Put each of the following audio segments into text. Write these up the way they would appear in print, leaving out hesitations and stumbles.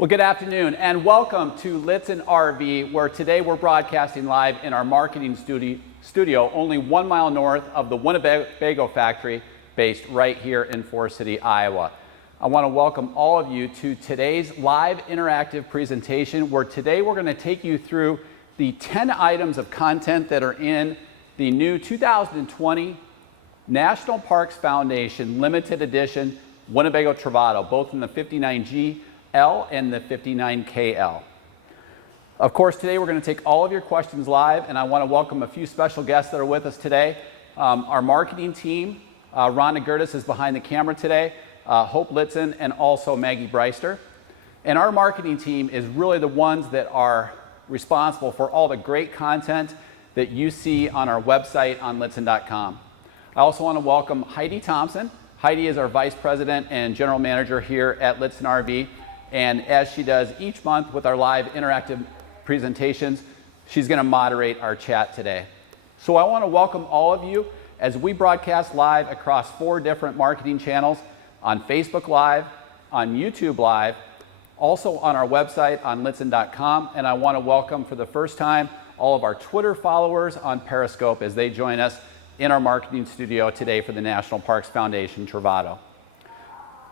Well, good afternoon and welcome to Lithium RV, where today we're broadcasting live in our marketing studio only 1 mile north of the Winnebago factory based right here in Forest City, Iowa. I want to welcome all of you to today's live interactive presentation, where today we're going to take you through the 10 items of content that are in the new 2020 National Parks Foundation Limited Edition Winnebago Travato, both in the 59GL and the 59KL. Of course, today we're going to take all of your questions live, and I want to welcome a few special guests that are with us today. Our marketing team, Rhonda Gertis is behind the camera today, Hope Litzen, and also Maggie Breister. And our marketing team is really the ones that are responsible for all the great content that you see on our website on Litzen.com. I also want to welcome Heidi Thompson. Heidi is our Vice President and General Manager here at Litzen RV. And as she does each month with our live interactive presentations, she's going to moderate our chat today. So I want to welcome all of you as we broadcast live across 4 different marketing channels: on Facebook Live, on YouTube Live, also on our website on Litzen.com. And I want to welcome for the first time all of our Twitter followers on Periscope as they join us in our marketing studio today for the National Parks Foundation Travato.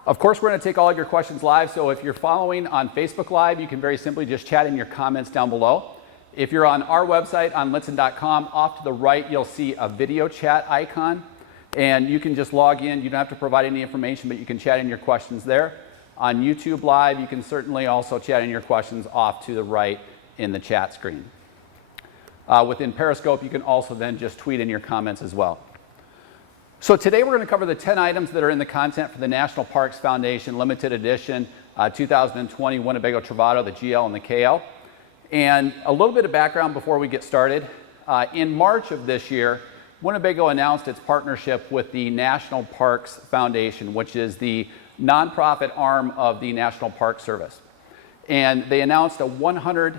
Of course, we're going to take all of your questions live, so if you're following on Facebook Live, you can very simply just chat in your comments down below. If you're on our website on Litzen.com, off to the right you'll see a video chat icon, and you can just log in. You don't have to provide any information, but you can chat in your questions there. On YouTube Live, you can certainly also chat in your questions off to the right in the chat screen. Within Periscope, you can also then just tweet in your comments as well. So today we're going to cover the 10 items that are in the content for the National Parks Foundation Limited Edition 2020 Winnebago Travato, the GL and the KL. And a little bit of background before we get started. In March of this year, Winnebago announced its partnership with the National Parks Foundation, which is the nonprofit arm of the National Park Service. And they announced a 100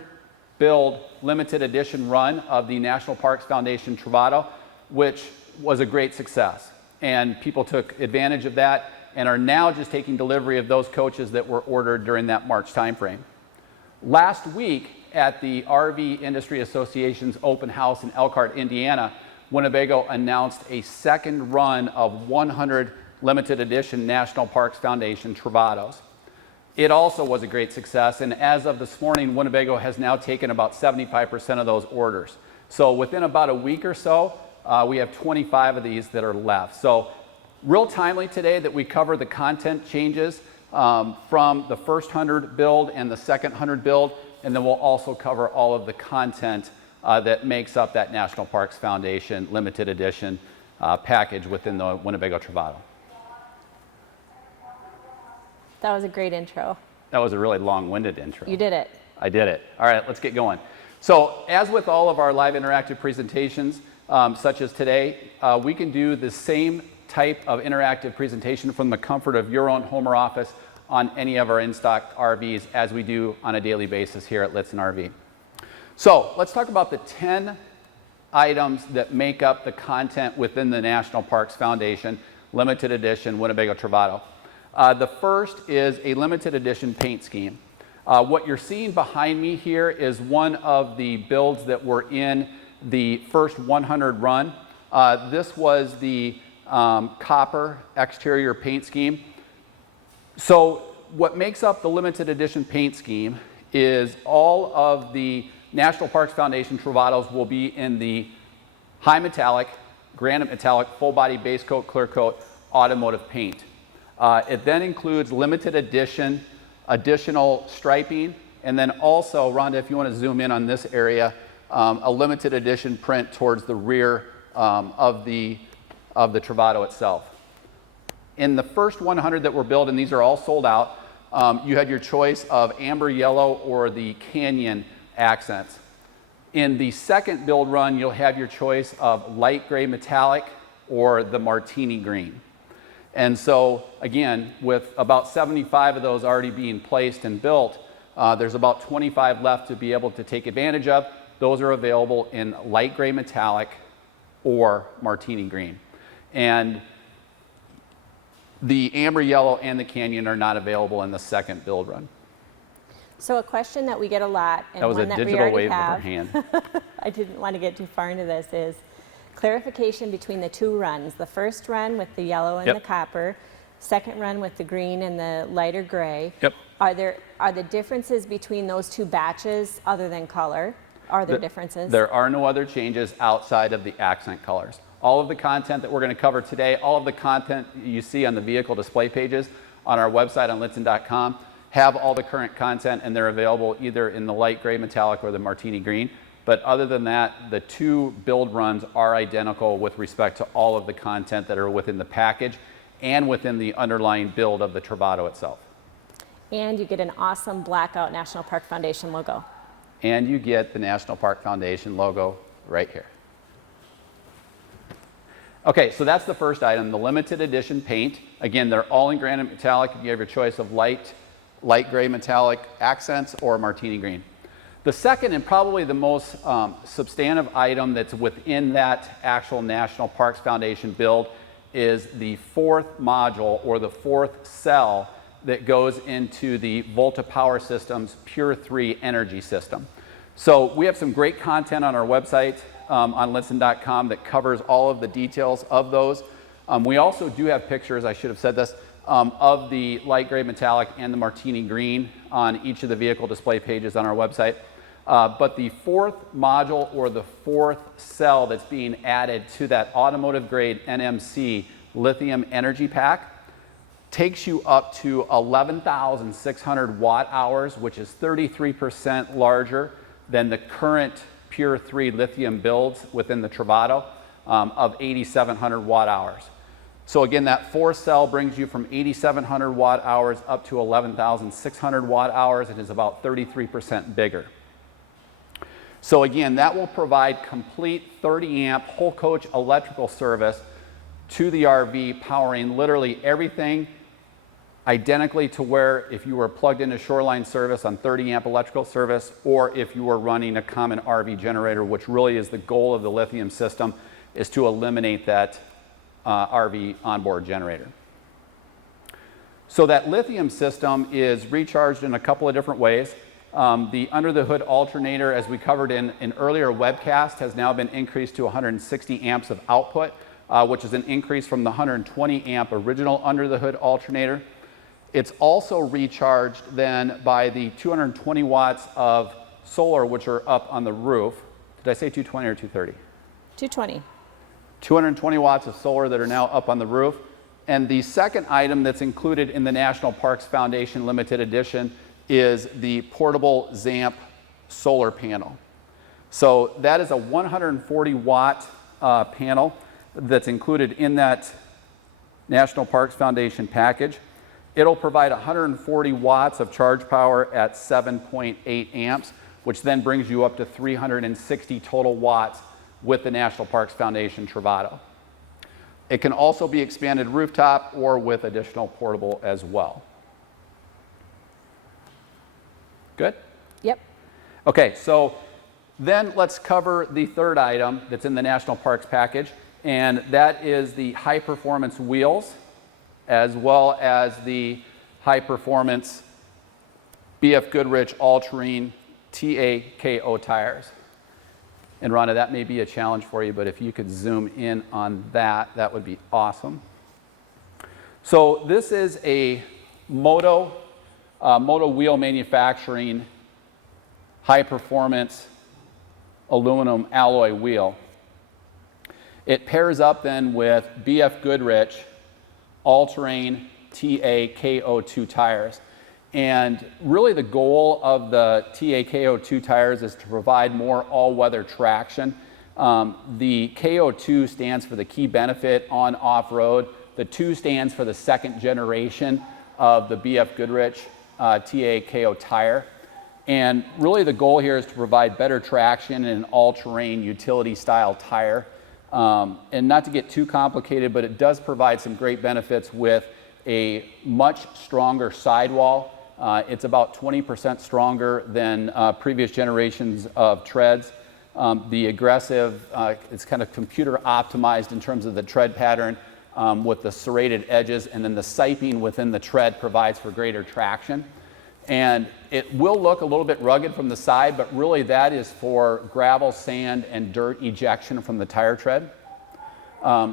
build limited edition run of the National Parks Foundation Travato, which was a great success. And people took advantage of that and are now just taking delivery of those coaches that were ordered during that March timeframe. Last week at the RV Industry Association's open house in Elkhart, Indiana, Winnebago announced a second run of 100 limited edition National Parks Foundation Travatos. It also was a great success, and as of this morning, Winnebago has now taken about 75% of those orders. So within about a week or so, we have 25 of these that are left. So real timely today that we cover the content changes from the first 100 build and the second 100 build, and then we'll also cover all of the content that makes up that National Parks Foundation limited edition package within the Winnebago Travato. That was a great intro. That was a really long-winded intro. You did it. I did it. All right, let's get going. So as with all of our live interactive presentations, such as today, we can do the same type of interactive presentation from the comfort of your own home or office on any of our in-stock RVs, as we do on a daily basis here at Litzen RV. So let's talk about the 10 items that make up the content within the National Parks Foundation Limited Edition Winnebago Travato. The first is a limited edition paint scheme. What you're seeing behind me here is one of the builds that were in the first 100 run. This was the copper exterior paint scheme. So what makes up the limited edition paint scheme is all of the National Parks Foundation Travatos will be in the high metallic, granite metallic, full body base coat, clear coat, automotive paint. It then includes limited edition, additional striping, and then also, Rhonda, if you want to zoom in on this area, a limited edition print towards the rear of the Travato itself. In the first 100 that were built, and these are all sold out, you had your choice of amber yellow or the canyon accents. In the second build run, you'll have your choice of light gray metallic or the martini green. And so, again, with about 75 of those already being placed and built, there's about 25 left to be able to take advantage of. Those are available in light gray metallic or martini green. And the amber yellow and the canyon are not available in the second build run. So a question that we get a lot, and That was a one that we digital already wave of her have, hand. I didn't want to get too far into this, is clarification between the two runs. The first run with the yellow and Yep. the copper, second run with the green and the lighter gray. Yep. Are the differences between those two batches other than color? Are there differences? There are no other changes outside of the accent colors. All of the content that we're going to cover today, all of the content you see on the vehicle display pages on our website on lithium.com have all the current content, and they're available either in the light gray metallic or the martini green. But other than that, the two build runs are identical with respect to all of the content that are within the package and within the underlying build of the Travato itself. And you get an awesome blackout National Park Foundation logo. And you get the National Park Foundation logo right here. Okay, so that's the first item, the limited edition paint. Again, they're all in granite metallic. You have your choice of light gray metallic accents or martini green. The second and probably the most substantive item that's within that actual National Parks Foundation build is the fourth module or the fourth cell that goes into the Volta Power Systems Pure 3 energy system. So we have some great content on our website on lithium.com that covers all of the details of those. We also do have pictures, I should have said this, of the light gray metallic and the martini green on each of the vehicle display pages on our website. But the fourth module or the fourth cell that's being added to that automotive grade NMC lithium energy pack takes you up to 11,600 watt hours, which is 33% larger than the current Pure 3 lithium builds within the Travato of 8,700 watt hours. So again, that fourth cell brings you from 8,700 watt hours up to 11,600 watt hours. It is about 33% bigger. So again, that will provide complete 30 amp whole coach electrical service to the RV, powering literally everything identically to where if you were plugged into Shoreline service on 30 amp electrical service, or if you were running a common RV generator, which really is the goal of the lithium system, is to eliminate that RV onboard generator. So that lithium system is recharged in a couple of different ways. The under the hood alternator, as we covered in an earlier webcast, has now been increased to 160 amps of output, which is an increase from the 120 amp original under the hood alternator. It's also recharged then by the 220 watts of solar, which are up on the roof. Did I say 220 or 230? 220. 220 watts of solar that are now up on the roof. And the second item that's included in the National Parks Foundation Limited Edition is the portable ZAMP solar panel. So that is a 140 watt panel that's included in that National Parks Foundation package. It'll provide 140 watts of charge power at 7.8 amps, which then brings you up to 360 total watts with the National Parks Foundation Travato. It can also be expanded rooftop or with additional portable as well. Good? Yep. Okay, so then let's cover the third item that's in the National Parks package, and that is the high performance wheels, as well as the high performance BF Goodrich all-terrain TAKO tires. And Rhonda, that may be a challenge for you, but if you could zoom in on that, that would be awesome. So this is a Moto wheel manufacturing high performance aluminum alloy wheel. It pairs up then with BF Goodrich all-terrain TAKO2 tires. And really the goal of the TAKO2 tires is to provide more all-weather traction. The KO2 stands for the key benefit on off-road. The 2 stands for the second generation of the BF Goodrich TAKO tire. And really the goal here is to provide better traction in an all-terrain utility style tire. And not to get too complicated, but it does provide some great benefits with a much stronger sidewall. It's about 20% stronger than previous generations of treads. The aggressive, it's kind of computer optimized in terms of the tread pattern with the serrated edges, and then the siping within the tread provides for greater traction. And it will look a little bit rugged from the side, but really that is for gravel, sand, and dirt ejection from the tire tread.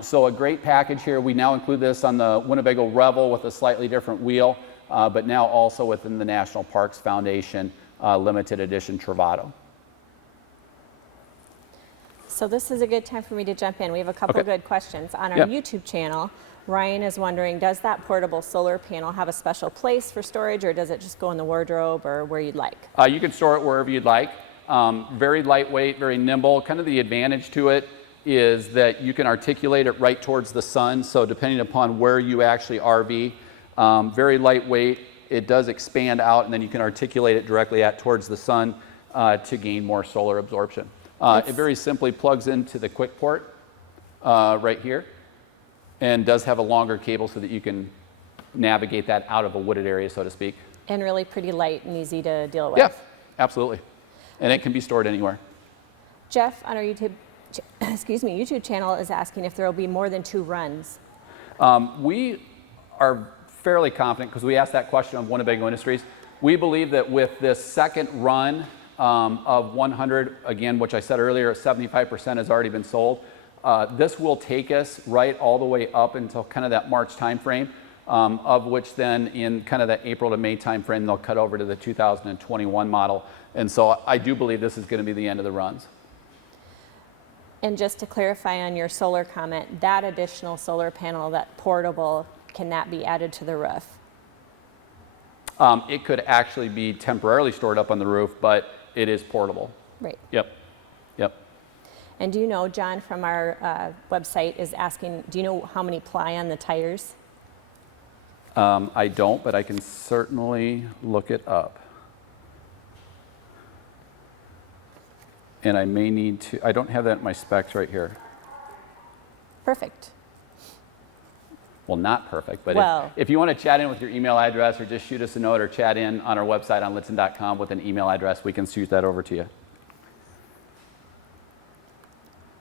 So a great package here. We now include this on the Winnebago Revel with a slightly different wheel, but now also within the National Parks Foundation Limited Edition Travato. So this is a good time for me to jump in. We have a couple good questions. On our YouTube channel, Ryan is wondering, does that portable solar panel have a special place for storage, or does it just go in the wardrobe or where you'd like? You can store it wherever you'd like. Very lightweight, very nimble. Kind of the advantage to it is that you can articulate it right towards the sun. So depending upon where you actually RV, very lightweight. It does expand out, and then you can articulate it directly towards the sun to gain more solar absorption. It very simply plugs into the quick port right here, and does have a longer cable so that you can navigate that out of a wooded area, so to speak. And really pretty light and easy to deal with. Yeah, absolutely. And it can be stored anywhere. Jeff on our YouTube channel is asking if there will be more than 2 runs. We are fairly confident, because we asked that question of Winnebago Industries. We believe that with this second run of 100, again, which I said earlier, 75% has already been sold. This will take us right all the way up until kind of that March timeframe, of which then in kind of that April to May timeframe, they'll cut over to the 2021 model. And so I do believe this is going to be the end of the runs. And just to clarify on your solar comment, that additional solar panel, that portable, can that be added to the roof? It could actually be temporarily stored up on the roof, but it is portable. Right. Yep. Yep. And do you know, John from our website is asking, do you know how many ply on the tires? I don't, but I can certainly look it up. And I may need to, I don't have that in my specs right here. Perfect. Well, not perfect, but Well, if you want to chat in with your email address, or just shoot us a note or chat in on our website on litson.com with an email address, we can shoot that over to you.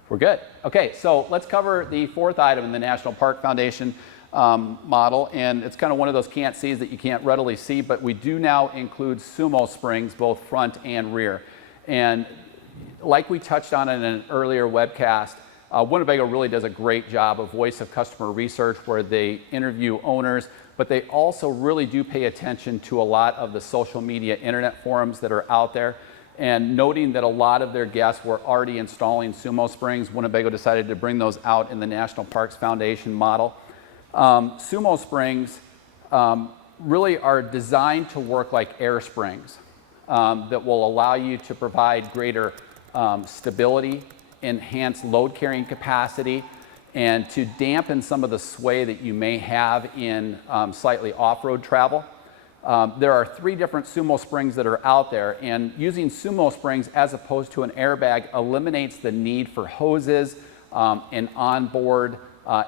We're good. Okay, so let's cover the 4th item in the National Park Foundation model, and it's kind of one of those can't sees that you can't readily see, but we do now include Sumo springs, both front and rear. And like we touched on in an earlier webcast, Winnebago really does a great job of voice of customer research, where they interview owners, but they also really do pay attention to a lot of the social media internet forums that are out there. And noting that a lot of their guests were already installing Sumo springs, Winnebago decided to bring those out in the National Parks Foundation model. Sumo springs really are designed to work like air springs that will allow you to provide greater stability, enhance load carrying capacity, and to dampen some of the sway that you may have in slightly off-road travel. There are 3 different Sumo springs that are out there, and using Sumo springs as opposed to an airbag eliminates the need for hoses, an onboard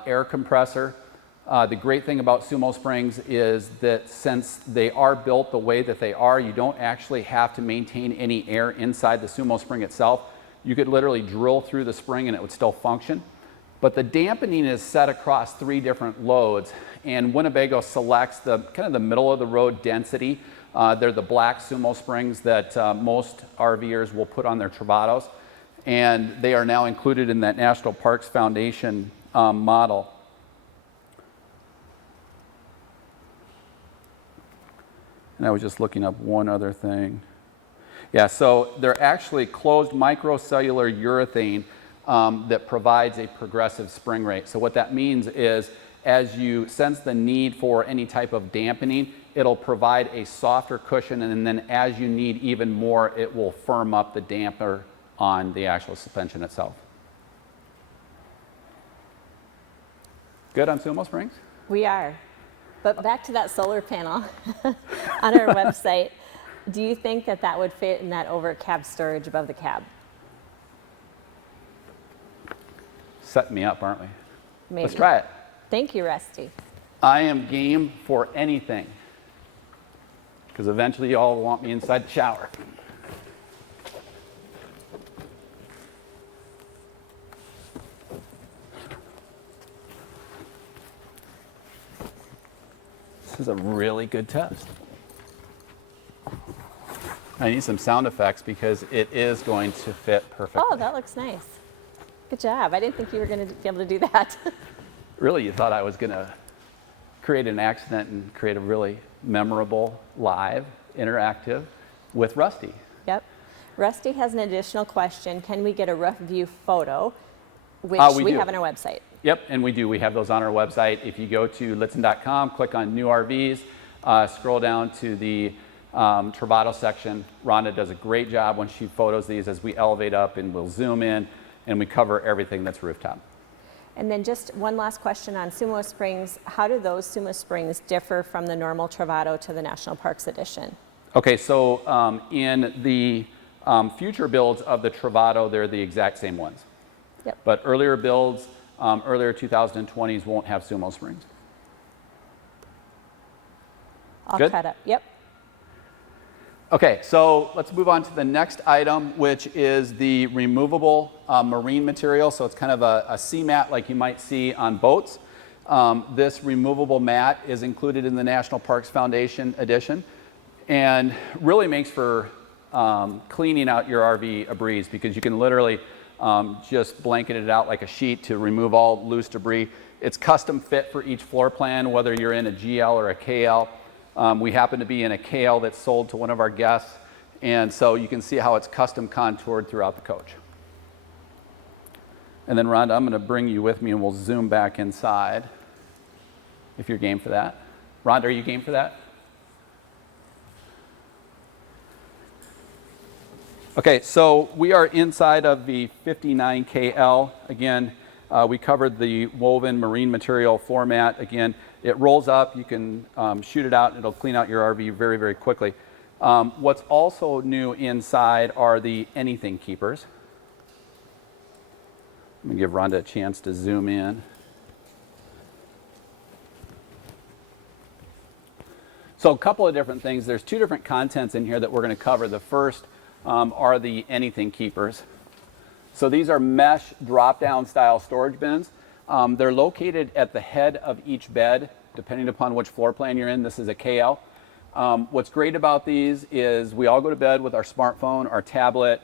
air compressor. The great thing about Sumo springs is that since they are built the way that they are, you don't actually have to maintain any air inside the Sumo spring itself. You could literally drill through the spring and it would still function. But the dampening is set across 3 different loads, and Winnebago selects the kind of the middle of the road density. They're the black Sumo springs that most RVers will put on their Travatos, and they are now included in that National Parks Foundation model. And I was just looking up one other thing. Yeah, so they're actually closed microcellular urethane that provides a progressive spring rate. So what that means is, as you sense the need for any type of dampening, it'll provide a softer cushion, and then as you need even more, it will firm up the damper on the actual suspension itself. Good on Sumo springs? We are. But back to that solar panel on our website. Do you think that that would fit in that over cab storage above the cab? Setting me up, aren't we? Maybe. Let's try it. Thank you, Rusty. I am game for anything, because eventually you all want me inside the shower. This is a really good test. I need some sound effects because it is going to fit perfectly. Oh, that looks nice. Good job. I didn't think you were going to be able to do that. Really, you thought I was going to create an accident and create a really memorable, live, interactive with Rusty. Yep. Rusty has an additional question. Can we get a rough view photo, which we have on our website? Yep, and we do. We have those on our website. If you go to lithium.com, click on New RVs, scroll down to the Travato section. Rhonda does a great job when she photos these as we elevate up, and we'll zoom in and we cover everything that's rooftop. And then just one last question on Sumo springs. How do those Sumo springs differ from the normal Travato to the National Parks Edition? Okay, so in the future builds of the Travato, they're the exact same ones. Yep. But earlier builds, earlier 2020s won't have Sumo springs. All Good? cut up. Yep. Okay, so let's move on to the next item, which is the removable marine material. So it's kind of a sea mat like you might see on boats. This removable mat is included in the National Parks Foundation Edition and really makes for cleaning out your RV a breeze, because you can literally just blanket it out like a sheet to remove all loose debris. It's custom fit for each floor plan, whether you're in a GL or a KL. We happen to be in a KL that's sold to one of our guests, and so you can see how it's custom contoured throughout the coach. And then Rhonda, I'm going to bring you with me and we'll zoom back inside, if you're game for that. Rhonda, are you game for that? Okay, so we are inside of the 59KL. Again, we covered the woven marine material floor mat. Again, it rolls up, you can shoot it out, and it'll clean out your RV very, very quickly. What's also new inside are the anything keepers. Let me give Rhonda a chance to zoom in. So a couple of different things. There's two different contents in here that we're going to cover. The first are the anything keepers. So these are mesh drop-down style storage bins. They're located at the head of each bed, depending upon which floor plan you're in. This is a KL. What's great about these is we all go to bed with our smartphone, our tablet,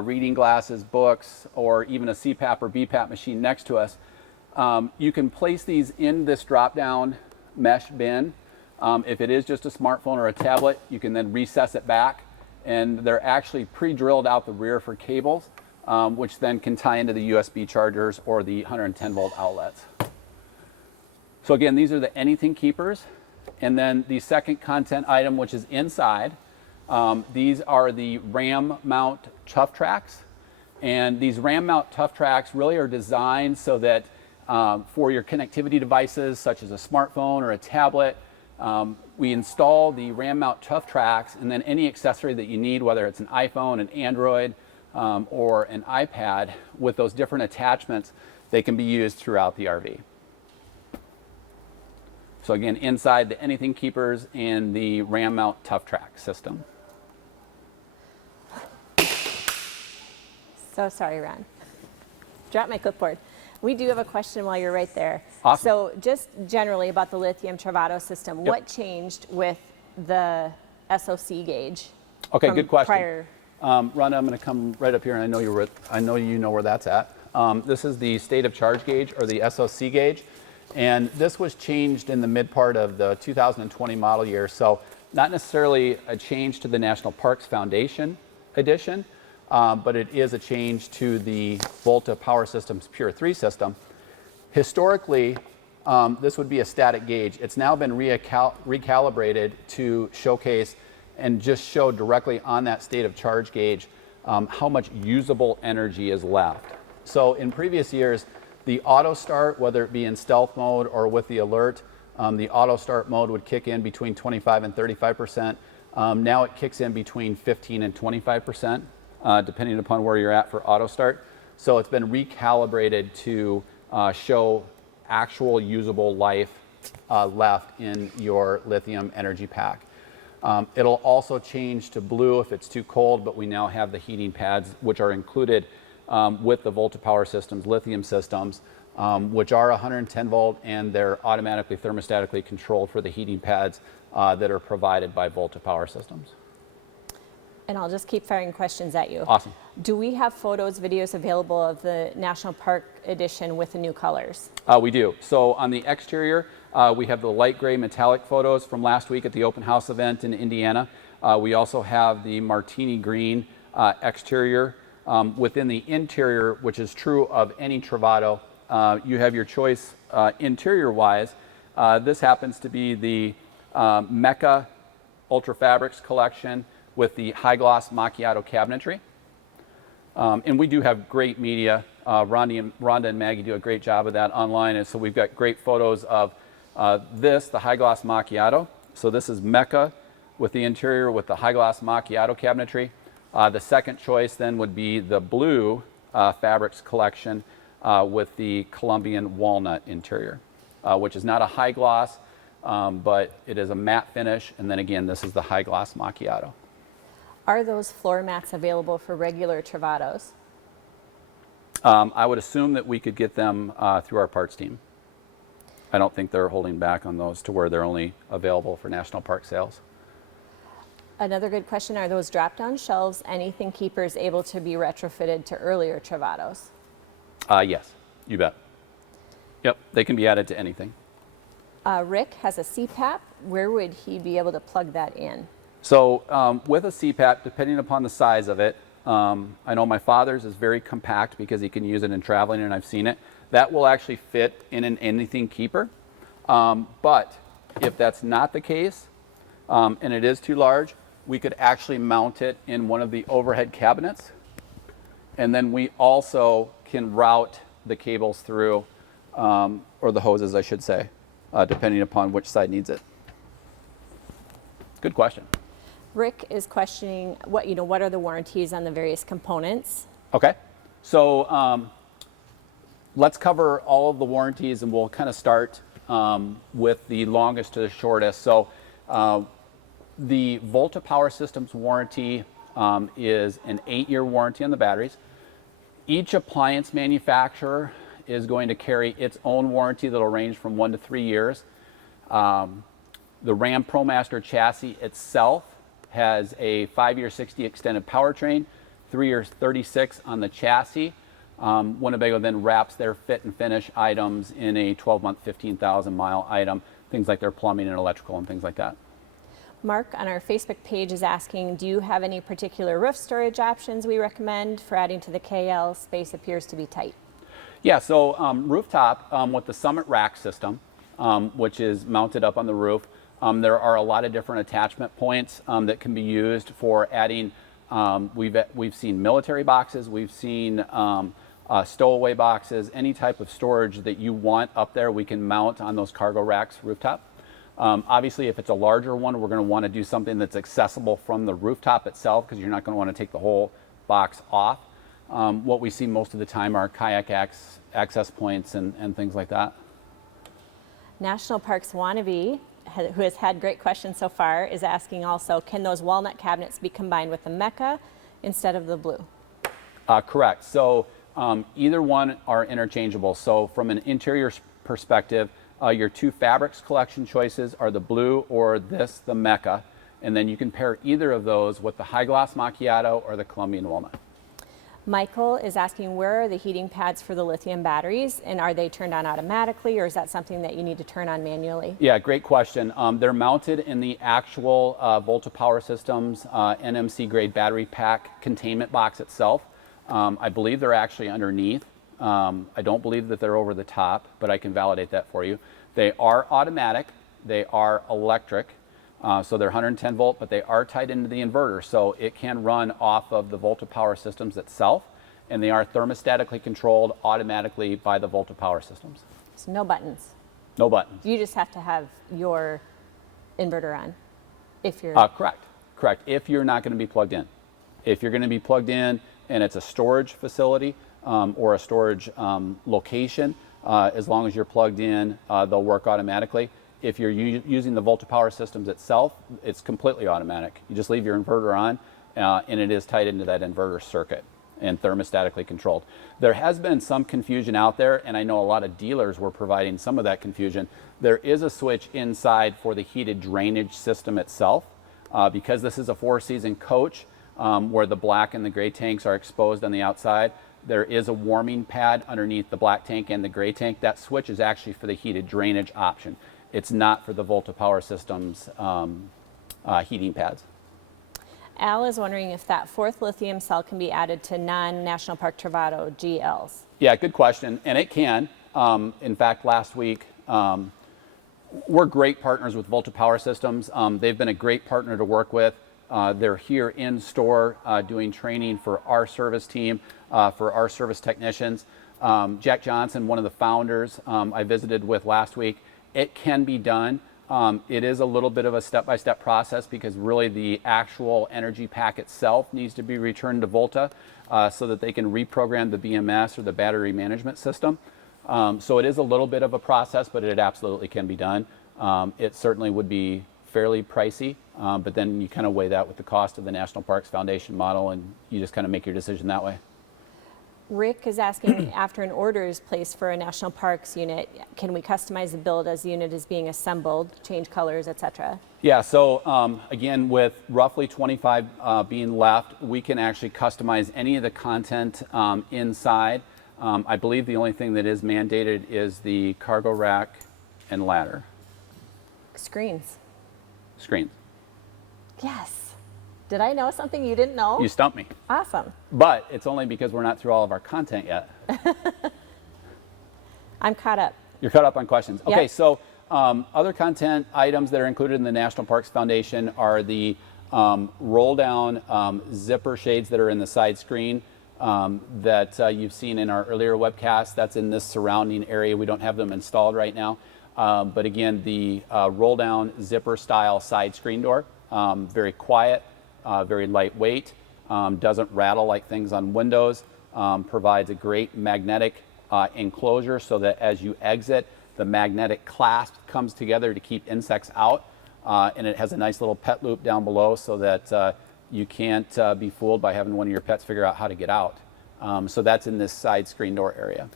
reading glasses, books, or even a CPAP or BPAP machine next to us. You can place these in this drop-down mesh bin. If it is just a smartphone or a tablet, you can then recess it back, and they're actually pre-drilled out the rear for cables, which then can tie into the USB chargers or the 110 volt outlets. So again, these are the anything keepers. And then the second content item, which is inside, these are the RAM mount tough tracks. And these RAM mount tough tracks really are designed so that for your connectivity devices, such as a smartphone or a tablet, we install the RAM mount tough tracks, and then any accessory that you need, whether it's an iPhone, an Android, or an iPad, with those different attachments, they can be used throughout the RV. So again, inside the anything keepers and the RAM mount tough track system. So sorry, Ron. Drop my clipboard. We do have a question while you're right there. Awesome. So just generally about the lithium Travato system, what changed with the SOC gauge? Okay, good question. Prior? Rhonda, I'm going to come right up here, and I know you know where that's at. This is the state of charge gauge, or the SOC gauge, and this was changed in the mid part of the 2020 model year. So not necessarily a change to the National Parks Foundation Edition, but it is a change to the Volta Power Systems Pure 3 system. Historically, this would be a static gauge. It's now been recalibrated to showcase and just show directly on that state of charge gauge how much usable energy is left. So in previous years, the auto start, whether it be in stealth mode or with the alert, the auto start mode would kick in between 25 and 35%. Now it kicks in between 15 and 25%, depending upon where you're at for auto start. So it's been recalibrated to show actual usable life left in your lithium energy pack. It'll also change to blue if it's too cold, but we now have the heating pads, which are included with the Volta Power Systems lithium systems, which are 110 volt, and they're automatically thermostatically controlled for the heating pads that are provided by Volta Power Systems. And I'll just keep firing questions at you. Awesome. Do we have photos, videos available of the National Park Edition with the new colors? We do. So on the exterior, we have the light gray metallic photos from last week at the open house event in Indiana. We also have the martini green exterior. Within the interior, which is true of any Travato, you have your choice interior-wise. This happens to be the Mecca Ultra Fabrics collection with the high gloss macchiato cabinetry. And we do have great media. Rhonda and Maggie do a great job of that online. And so we've got great photos of the high gloss macchiato. So this is Mecca with the interior with the high gloss macchiato cabinetry. The second choice then would be the blue fabrics collection with the Colombian walnut interior, which is not a high gloss, but it is a matte finish. And then again, this is the high gloss macchiato. Are those floor mats available for regular Travatos? I would assume that we could get them through our parts team. I don't think they're holding back on those to where they're only available for National Park sales. Another good question, are those drop-down shelves anything keepers able to be retrofitted to earlier Travatos? Yes, you bet. Yep, they can be added to anything. Rick has a CPAP. Where would he be able to plug that in? So with a CPAP, depending upon the size of it, I know my father's is very compact because he can use it in traveling, and I've seen it. That will actually fit in an anything keeper. But if that's not the case, and it is too large, we could actually mount it in one of the overhead cabinets. And then we also can route the cables through, or the hoses, I should say, depending upon which side needs it. Good question. Rick is questioning what are the warranties on the various components? Okay, so let's cover all of the warranties, and we'll kind of start with the longest to the shortest. So the Volta Power Systems warranty is an 8-year warranty on the batteries. Each appliance manufacturer is going to carry its own warranty that'll range from 1 to 3 years. The Ram ProMaster chassis itself has a 5-year 60 extended powertrain, 3 years 36 on the chassis. Winnebago then wraps their fit and finish items in a 12-month, 15,000 mile item, things like their plumbing and electrical and things like that. Mark on our Facebook page is asking, do you have any particular roof storage options we recommend for adding to the KL? Space appears to be tight. Yeah, so rooftop with the Summit rack system, which is mounted up on the roof, there are a lot of different attachment points that can be used for adding. We've seen military boxes, we've seen stowaway boxes, any type of storage that you want up there, we can mount on those cargo racks rooftop. Obviously, if it's a larger one, we're going to want to do something that's accessible from the rooftop itself, because you're not going to want to take the whole box off. What we see most of the time are kayak access points and things like that. National Parks Wannabe, who has had great questions so far, is asking also, can those walnut cabinets be combined with the Mecca instead of the blue? Correct. So either one are interchangeable. So from an interior perspective, your two fabrics collection choices are the blue or the Mecca, and then you can pair either of those with the high gloss macchiato or the Colombian walnut. Michael is asking, where are the heating pads for the lithium batteries, and are they turned on automatically, or is that something that you need to turn on manually? Yeah, great question. They're mounted in the actual Volta Power Systems NMC grade battery pack containment box itself. I believe they're actually underneath. I don't believe that they're over the top, but I can validate that for you. They are automatic, they are electric, so they're 110 volt, but they are tied into the inverter, so it can run off of the Volta Power Systems itself, and they are thermostatically controlled automatically by the Volta Power Systems. So no buttons? No buttons. You just have to have your inverter on if you're... Correct. If you're not going to be plugged in. If you're going to be plugged in and it's a storage facility or a storage location, as long as you're plugged in, they'll work automatically. If you're using the Volta Power Systems itself, it's completely automatic. You just leave your inverter on, and it is tied into that inverter circuit and thermostatically controlled. There has been some confusion out there, and I know a lot of dealers were providing some of that confusion. There is a switch inside for the heated drainage system itself. Because this is a 4-season coach, where the black and the gray tanks are exposed on the outside, there is a warming pad underneath the black tank and the gray tank. That switch is actually for the heated drainage option. It's not for the Volta Power Systems heating pads. Al is wondering if that fourth lithium cell can be added to non-National Park Travato GLs. Yeah, good question, and it can. In fact, last week, we're great partners with Volta Power Systems. They've been a great partner to work with. They're here in store doing training for our service team, for our service technicians. Jack Johnson, one of the founders I visited with last week, it can be done. It is a little bit of a step-by-step process because really the actual energy pack itself needs to be returned to Volta so that they can reprogram the BMS or the battery management system. So it is a little bit of a process, but it absolutely can be done. It certainly would be fairly pricey, but then you kind of weigh that with the cost of the National Parks Foundation model, and you just kind of make your decision that way. Rick is asking, after an order is placed for a National Parks unit, can we customize the build as the unit is being assembled, change colors, etc.? Yeah, so again, with roughly 25 being left, we can actually customize any of the content inside. I believe the only thing that is mandated is the cargo rack and ladder. Screens. Screens. Yes. Did I know something you didn't know? You stumped me. Awesome. But it's only because we're not through all of our content yet. I'm caught up. You're caught up on questions. Okay, Yep. so other content items that are included in the National Parks Foundation are the roll-down zipper shades that are in the side screen that you've seen in our earlier webcast. That's in this surrounding area. We don't have them installed right now. But again, the roll-down zipper style side screen door, very quiet, very lightweight, doesn't rattle like things on windows, provides a great magnetic enclosure so that as you exit, the magnetic clasp comes together to keep insects out. And it has a nice little pet loop down below so that you can't be fooled by having one of your pets figure out how to get out. So that's in this side screen door area.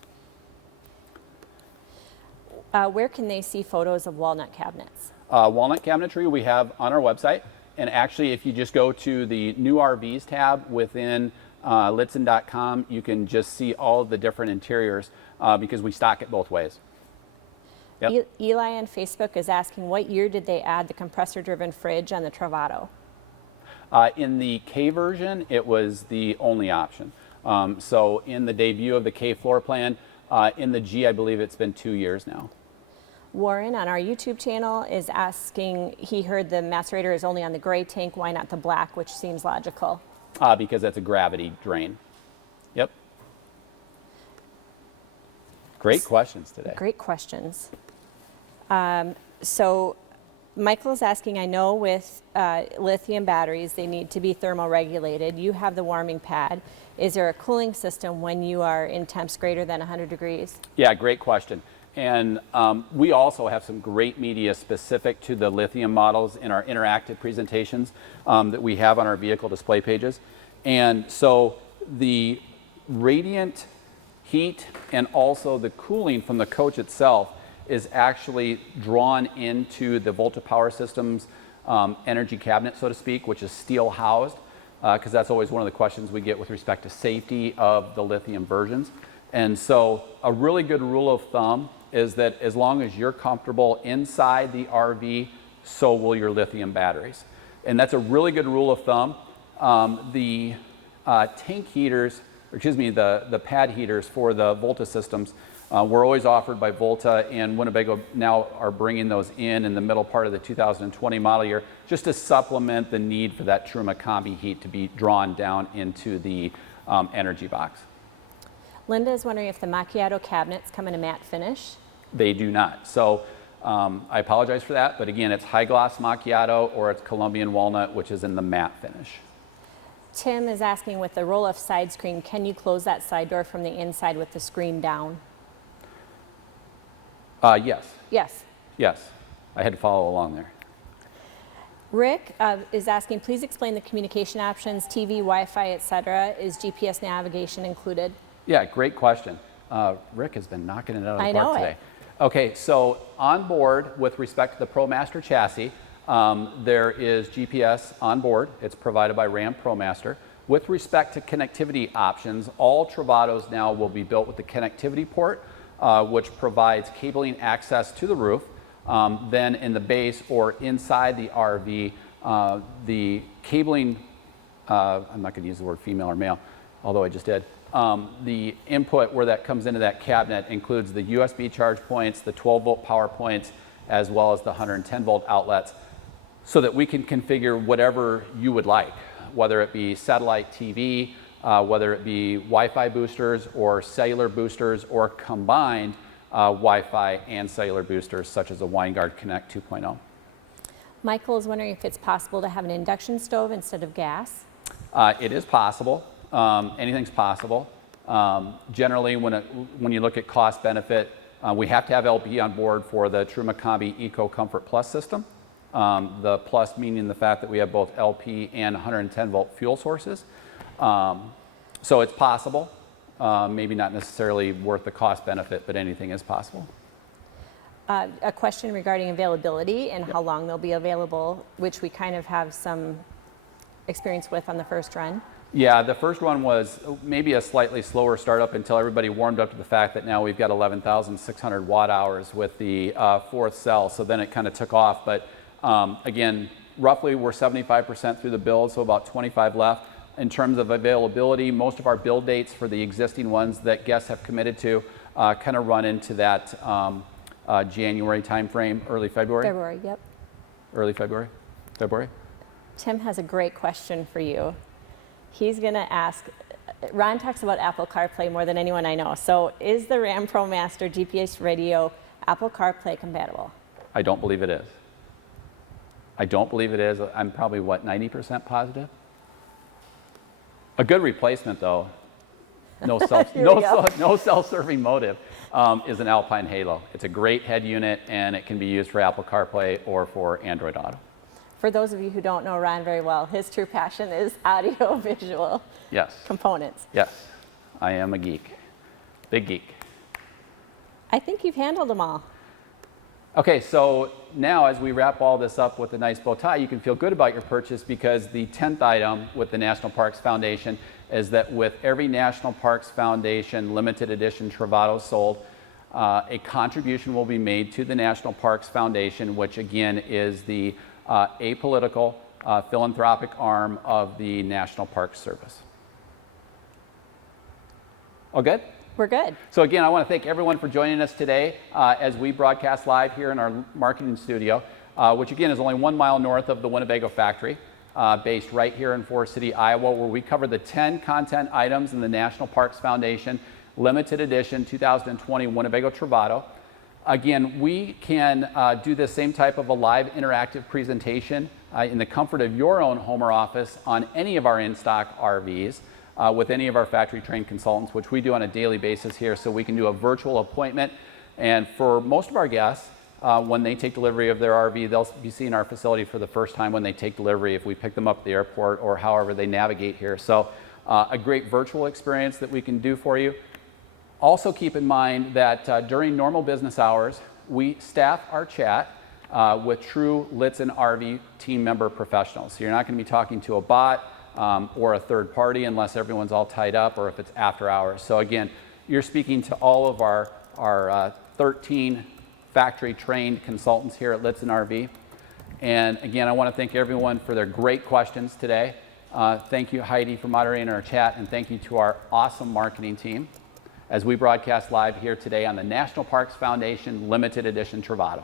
Where can they see photos of walnut cabinets? Walnut cabinetry we have on our website. And actually, if you just go to the new RVs tab within Litson.com, you can just see all of the different interiors because we stock it both ways. Yep. Eli on Facebook is asking, what year did they add the compressor-driven fridge on the Travato? In the K version, it was the only option. So in the debut of the K floor plan, in the G, I believe it's been 2 years now. Warren on our YouTube channel is asking, he heard the macerator is only on the gray tank, why not the black, which seems logical. Because that's a gravity drain. Yep. Great questions today. Great questions. So Michael's asking, I know with lithium batteries, they need to be thermoregulated. You have the warming pad. Is there a cooling system when you are in temps greater than 100 degrees? Yeah, great question. And we also have some great media specific to the lithium models in our interactive presentations that we have on our vehicle display pages. And so the radiant heat and also the cooling from the coach itself is actually drawn into the Volta Power Systems energy cabinet, so to speak, which is steel housed, because that's always one of the questions we get with respect to safety of the lithium versions. And so a really good rule of thumb is that as long as you're comfortable inside the RV, so will your lithium batteries. And that's a really good rule of thumb. The tank heaters, or excuse me, the pad heaters for the Volta systems were always offered by Volta, and Winnebago now are bringing those in the middle part of the 2020 model year just to supplement the need for that Truma combi heat to be drawn down into the energy box. Linda is wondering if the macchiato cabinets come in a matte finish. They do not. So I apologize for that, but again, it's high gloss macchiato or it's Colombian walnut, which is in the matte finish. Tim is asking, with the roll-off side screen, can you close that side door from the inside with the screen down? Yes. Yes. Yes. I had to follow along there. Rick is asking, please explain the communication options, TV, Wi-Fi, etc. Is GPS navigation included? Yeah, great question. Rick has been knocking it out of the park today. It. Okay, so on board with respect to the ProMaster chassis, There is GPS on board. It's provided by Ram ProMaster. With respect to connectivity options, all Travatos now will be built with the connectivity port, which provides cabling access to the roof. Then in the base or inside the RV, the cabling, I'm not going to use the word female or male, although I just did. The input where that comes into that cabinet includes the USB charge points, the 12-volt power points, as well as the 110-volt outlets, so that we can configure whatever you would like, whether it be satellite TV, whether it be Wi-Fi boosters or cellular boosters, or combined Wi-Fi and cellular boosters, such as a WineGuard Connect 2.0. Michael is wondering if it's possible to have an induction stove instead of gas. It is possible. Anything's possible. Generally, when you look at cost benefit, we have to have LP on board for the Truma Combi Eco Comfort Plus system. The plus meaning the fact that we have both LP and 110-volt fuel sources. So it's possible. Maybe not necessarily worth the cost benefit, but anything is possible. A question regarding availability and how long they'll be available, which we kind of have some experience with on the first run. Yeah, the first one was maybe a slightly slower startup until everybody warmed up to the fact that now we've got 11,600 watt hours with the fourth cell, so then it kind of took off. But again, roughly we're 75% through the build, so about 25 left. In terms of availability, most of our build dates for the existing ones that guests have committed to kind of run into that January timeframe, early February? February, yep. Early February? February? Tim has a great question for you. He's going to ask, Ron talks about Apple CarPlay more than anyone I know. So is the Ram ProMaster GPS radio Apple CarPlay compatible? I don't believe it is. I don't believe it is. I'm probably, what, 90% positive? A good replacement, though, no self-serving motive, is an Alpine Halo. It's a great head unit, and it can be used for Apple CarPlay or for Android Auto. For those of you who don't know Ron very well, his true passion is audio-visual components. Yes, I am a geek, big geek. I think you've handled them all. Okay, so now as we wrap all this up with a nice bow tie, you can feel good about your purchase, because the 10th item with the National Parks Foundation is that with every National Parks Foundation limited edition Travato sold, a contribution will be made to the National Parks Foundation, which again is the apolitical philanthropic arm of the National Park Service. All good? We're good. So again, I want to thank everyone for joining us today as we broadcast live here in our marketing studio, which again is only 1 mile north of the Winnebago factory, based right here in Forest City, Iowa, where we cover the 10 content items in the National Parks Foundation limited edition 2020 Winnebago Travato. Again, we can do the same type of a live interactive presentation in the comfort of your own home or office on any of our in-stock RVs with any of our factory-trained consultants, which we do on a daily basis here, so we can do a virtual appointment. And for most of our guests, when they take delivery of their RV, they'll be seeing our facility for the first time when they take delivery, if we pick them up at the airport or however they navigate here. So a great virtual experience that we can do for you. Also keep in mind that during normal business hours, we staff our chat with true Litzen RV team member professionals. So you're not going to be talking to a bot or a third party unless everyone's all tied up or if it's after hours. So again, you're speaking to all of our 13 factory trained consultants here at Litzen RV. And again, I want to thank everyone for their great questions today. Thank you, Heidi, for moderating our chat, and thank you to our awesome marketing team as we broadcast live here today on the National Parks Foundation Limited Edition Travato.